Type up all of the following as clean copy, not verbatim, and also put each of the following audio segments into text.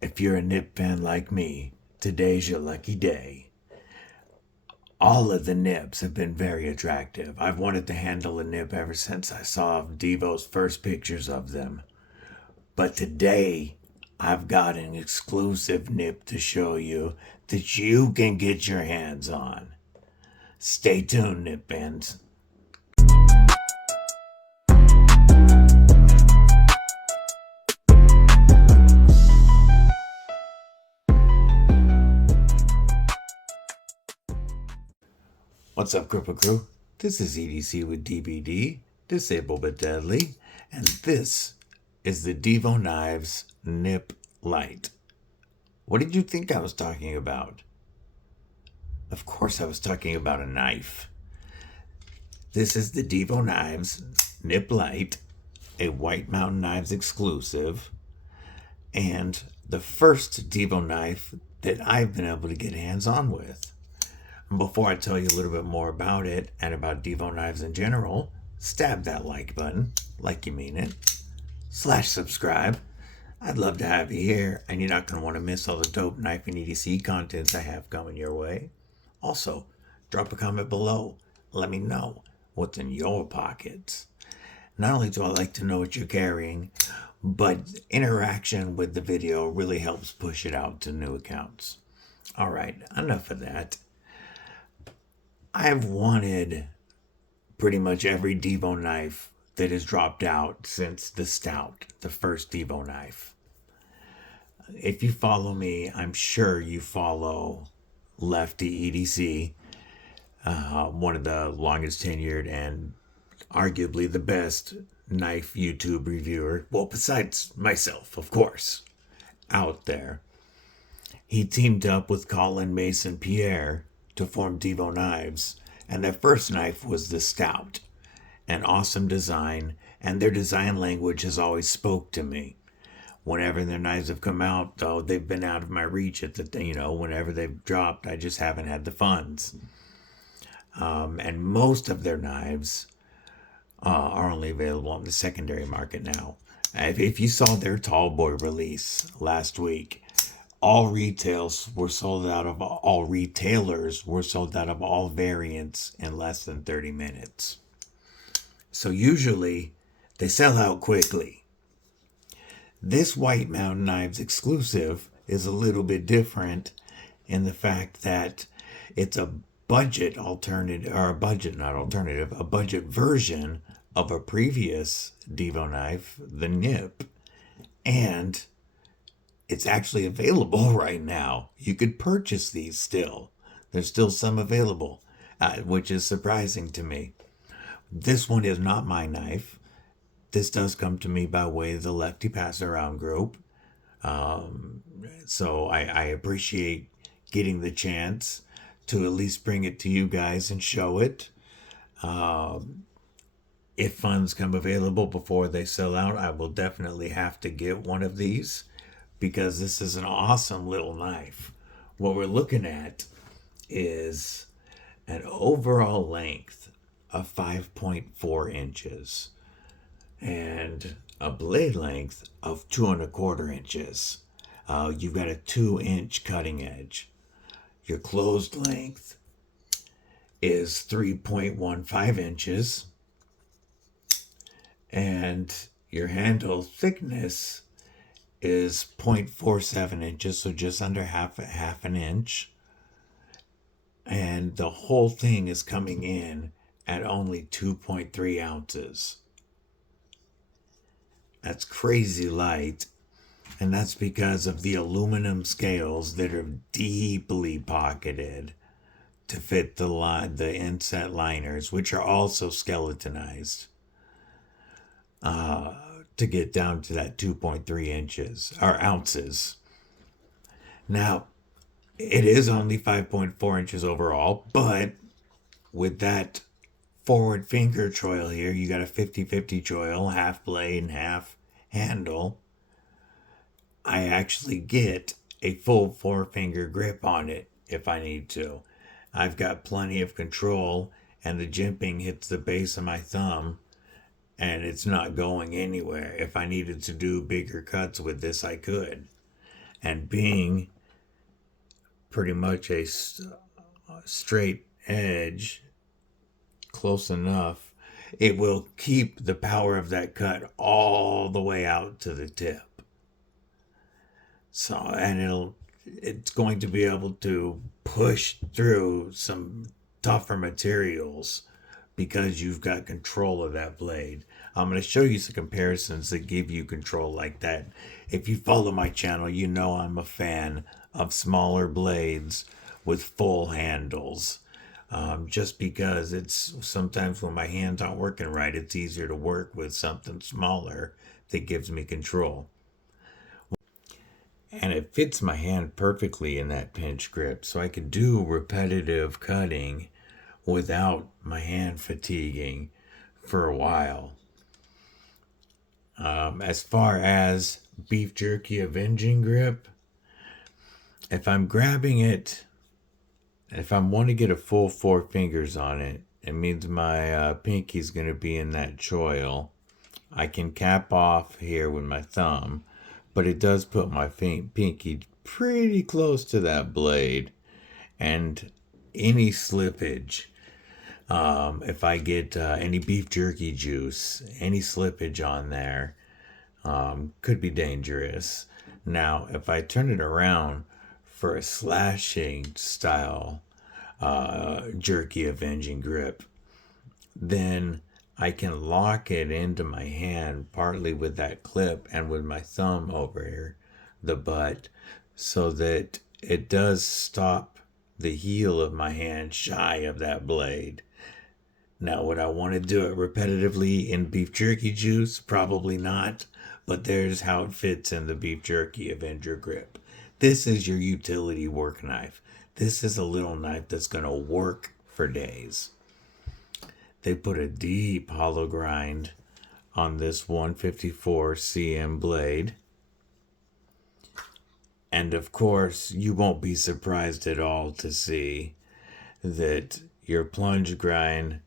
If you're a nip fan like me, today's your lucky day. All of the nips have been very attractive. I've wanted to handle a nip ever since I saw Divo's first pictures of them. But today, I've got an exclusive nip to show you that you can get your hands on. Stay tuned, nip fans. What's up, Cripple Crew? This is EDC with DBD, Disabled but Deadly, and this is the Divo Knives Nip Lite. What did you think I was talking about? Of course I was talking about a knife. This is the Divo Knives Nip Lite, a White Mountain Knives exclusive, and the first Divo knife that I've been able to get hands-on with. Before I tell you a little bit more about it and about Divo knives in general, stab that like button, like you mean it, /subscribe. I'd love to have you here, and you're not going to want to miss all the dope knife and EDC contents I have coming your way. Also, drop a comment below. Let me know what's in your pockets. Not only do I like to know what you're carrying, but interaction with the video really helps push it out to new accounts. All right, enough of that. I've wanted pretty much every Divo knife that has dropped out since the Stout, the first Divo knife. If you follow me, I'm sure you follow Lefty EDC, one of the longest tenured and arguably the best knife YouTube reviewer, well, besides myself, of course, out there. He teamed up with Colin Mason Pierre to form Divo Knives, and their first knife was the Stout. An awesome design, and their design language has always spoke to me. Whenever their knives have come out, though, they've been out of my reach at whenever they've dropped, I just haven't had the funds. And most of their knives are only available on the secondary market now. If you saw their Tall Boy release last week, all retailers were sold out of all variants in less than 30 minutes. So usually they sell out quickly. This White Mountain Knives exclusive is a little bit different in the fact that it's a budget version of a previous Divo knife, the Nip, and it's actually available right now. You could purchase these still. There's still some available, which is surprising to me. This one is not my knife. This does come to me by way of the Lefty Passaround group. So I appreciate getting the chance to at least bring it to you guys and show it. If funds come available before they sell out, I will definitely have to get one of these, because this is an awesome little knife. What we're looking at is an overall length of 5.4 inches and a blade length of 2¼ inches. You've got a 2-inch cutting edge. Your closed length is 3.15 inches, and your handle thickness is 0.47 inches, so just under half an inch. And the whole thing is coming in at only 2.3 ounces. That's crazy light, and that's because of the aluminum scales that are deeply pocketed to fit the inset liners, which are also skeletonized, to get down to that 2.3 inches or ounces. Now, it is only 5.4 inches overall, but with that forward finger choil here, you got a 50-50 choil, half blade and half handle. I actually get a full 4-finger grip on it if I need to. I've got plenty of control, and the jimping hits the base of my thumb, and it's not going anywhere. If I needed to do bigger cuts with this, I could. And being pretty much a straight edge, close enough, it will keep the power of that cut all the way out to the tip. So, and it's going to be able to push through some tougher materials because you've got control of that blade. I'm going to show you some comparisons that give you control like that. If you follow my channel, you know I'm a fan of smaller blades with full handles. Just because it's sometimes when my hands aren't working right, it's easier to work with something smaller that gives me control. And it fits my hand perfectly in that pinch grip, so I can do repetitive cutting without my hand fatiguing for a while. As far as beef jerky avenging grip, if I'm grabbing it, if I want to get a full 4 fingers on it, it means my pinky's going to be in that choil. I can cap off here with my thumb, but it does put my pinky pretty close to that blade. And any slippage, if I get any beef jerky juice, any slippage on there, could be dangerous. Now, if I turn it around for a slashing style jerky avenging grip, then I can lock it into my hand partly with that clip and with my thumb over here, the butt, so that it does stop the heel of my hand shy of that blade. Now, would I want to do it repetitively in beef jerky juice? Probably not, but there's how it fits in the beef jerky Avenger grip. This is your utility work knife. This is a little knife that's going to work for days. They put a deep hollow grind on this 154 cm blade. And of course, you won't be surprised at all to see that your plunge grind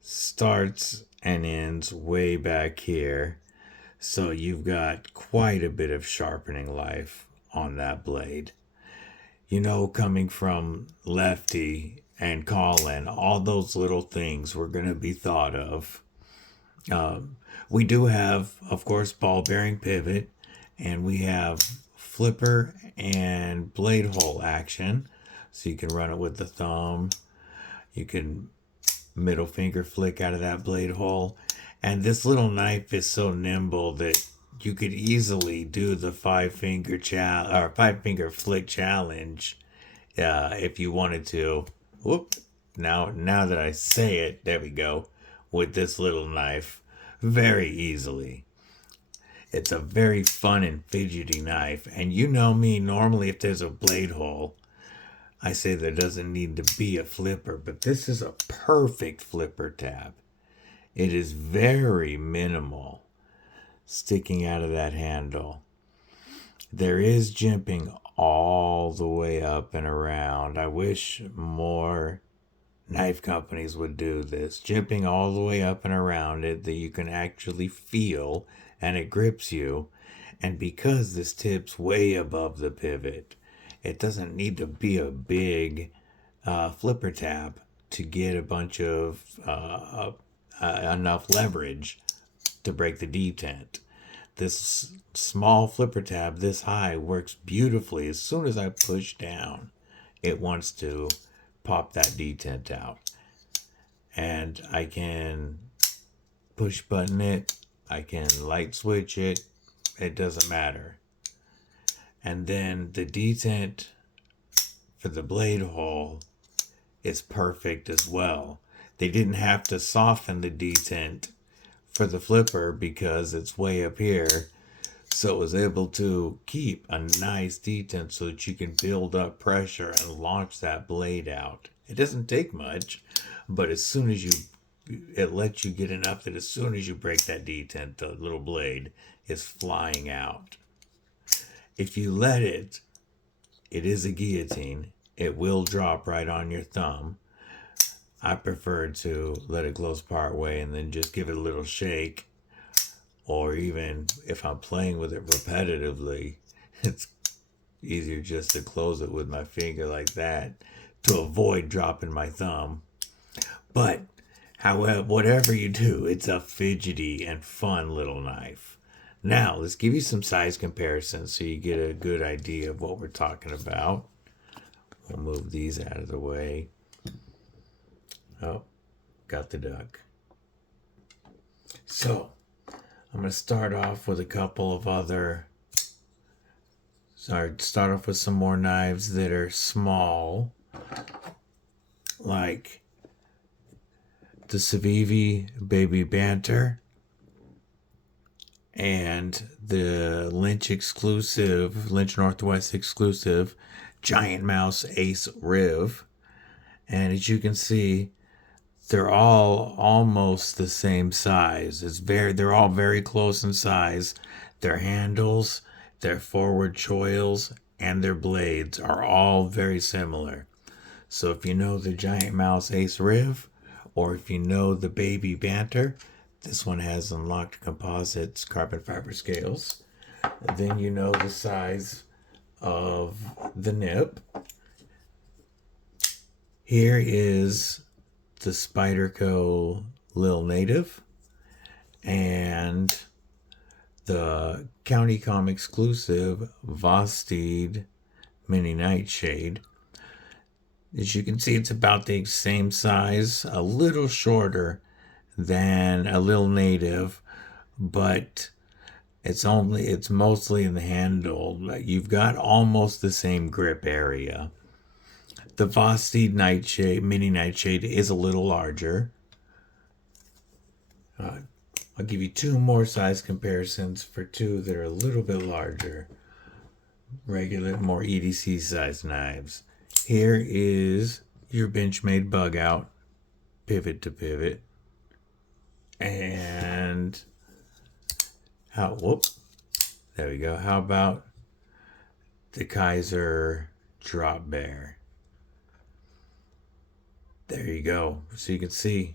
starts and ends way back here. So you've got quite a bit of sharpening life on that blade. You know, coming from Lefty and Colin, all those little things were going to be thought of. We do have, of course, ball bearing pivot, and we have flipper and blade hole action. So you can run it with the thumb. You can middle finger flick out of that blade hole. And this little knife is so nimble that you could easily do the 5-finger flick challenge if you wanted to. Whoop! Now that I say it, there we go. With this little knife, very easily. It's a very fun and fidgety knife, and you know me. Normally, if there's a blade hole, I say there doesn't need to be a flipper, but this is a perfect flipper tab. It is very minimal sticking out of that handle. There is jimping all the way up and around. I wish more knife companies would do this. Jimping all the way up and around it that you can actually feel and it grips you. And because this tip's way above the pivot, it doesn't need to be a big flipper tab to get a bunch of enough leverage to break the detent. This small flipper tab this high works beautifully. As soon as I push down, it wants to pop that detent out. And I can push button it. I can light switch it. It doesn't matter. And then the detent for the blade hole is perfect as well. They didn't have to soften the detent for the flipper because it's way up here. So it was able to keep a nice detent so that you can build up pressure and launch that blade out. It doesn't take much, but as soon as it lets you get enough that as soon as you break that detent, the little blade is flying out. If you let it, it is a guillotine. It will drop right on your thumb. I prefer to let it close part way and then just give it a little shake. Or even if I'm playing with it repetitively, it's easier just to close it with my finger like that to avoid dropping my thumb. But however, whatever you do, it's a fidgety and fun little knife. Now, let's give you some size comparisons so you get a good idea of what we're talking about. We'll move these out of the way. Oh, got the duck. So, I'm going to start off with a couple of other... start off with some more knives that are small, like the Civivi Baby Banter and the Lynch Northwest exclusive Giant Mouse Ace Riv. And as you can see, they're all almost the same size. They're all very close in size. Their handles, their forward choils, and their blades are all very similar. So if you know the Giant Mouse Ace Riv, or if you know the Baby Banter, this one has unlocked composites carbon fiber scales. Then you know the size of the nip. Here is the Spyderco Lil Native and the County.com exclusive Vosteed Mini Nightshade. As you can see, it's about the same size, a little shorter than a Lil Native, but it's mostly in the handle. You've got almost the same grip area. The Vosteed Mini Nightshade is a little larger. I'll give you two more size comparisons for two that are a little bit larger. Regular, more EDC size knives. Here is your Benchmade Bug Out, pivot to pivot. And there we go. How about the Kaiser Drop Bear? There you go. So you can see,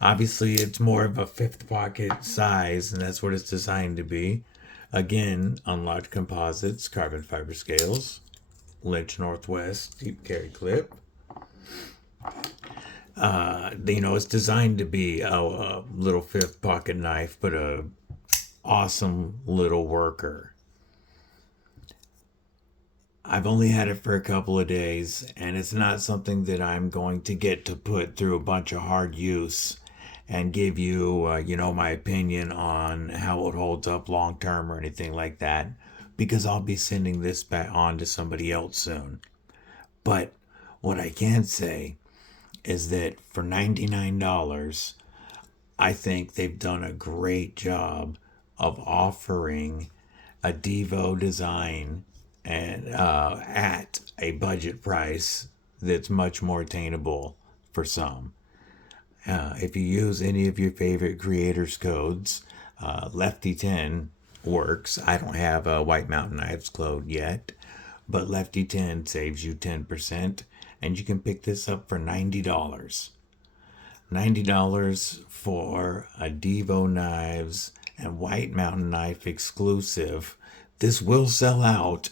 obviously it's more of a fifth pocket size, and that's what it's designed to be. Again, unlocked composites, carbon fiber scales, Lynch Northwest deep carry clip. It's designed to be a little fifth pocket knife, but a awesome little worker. I've only had it for a couple of days, and it's not something that I'm going to get to put through a bunch of hard use and give you, my opinion on how it holds up long term or anything like that, because I'll be sending this back on to somebody else soon. But what I can say is that for $99, I think they've done a great job of offering a Divo design and at a budget price that's much more attainable for some. If you use any of your favorite creators codes, Lefty 10 works. I don't have a White Mountain Knives code yet, but Lefty 10 saves you 10%, and you can pick this up for $90. $90 for a Divo Knives and White Mountain Knife exclusive. This will sell out,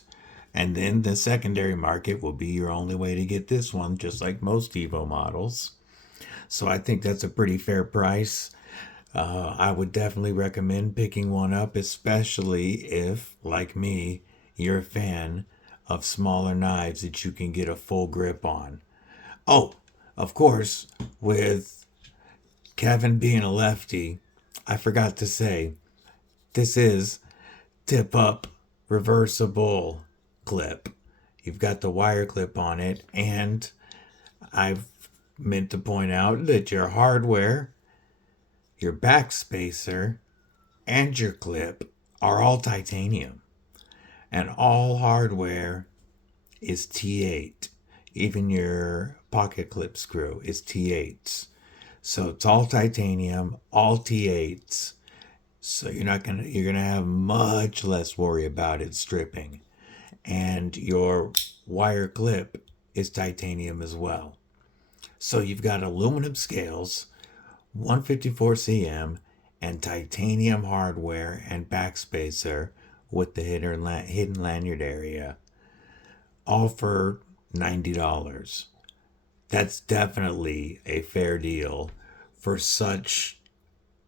and then the secondary market will be your only way to get this one, just like most Divo models. So I think that's a pretty fair price. I would definitely recommend picking one up, especially if, like me, you're a fan of smaller knives that you can get a full grip on. Oh, of course, with Kevin being a lefty, I forgot to say, this is tip up reversible clip. You've got the wire clip on it, and I've meant to point out that your hardware, your back spacer, and your clip are all titanium. And all hardware is T8. Even your pocket clip screw is T8s. So it's all titanium, all T8s. So you're gonna have much less worry about it stripping. And your wire clip is titanium as well. So you've got aluminum scales, 154 cm, and titanium hardware and backspacer with the hidden lanyard area. all for $90. That's definitely a fair deal for such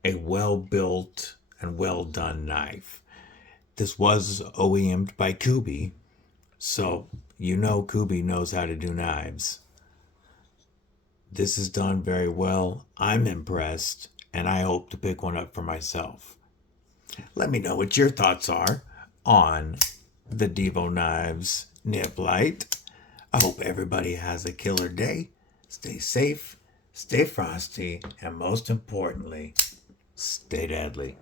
a well-built and well-done knife. This was OEM'd by Kubi, so you know Kubi knows how to do knives. This is done very well. I'm impressed, and I hope to pick one up for myself. Let me know what your thoughts are on the Divo Knives Nip Lite. I hope everybody has a killer day. Stay safe, stay frosty, and most importantly, stay deadly.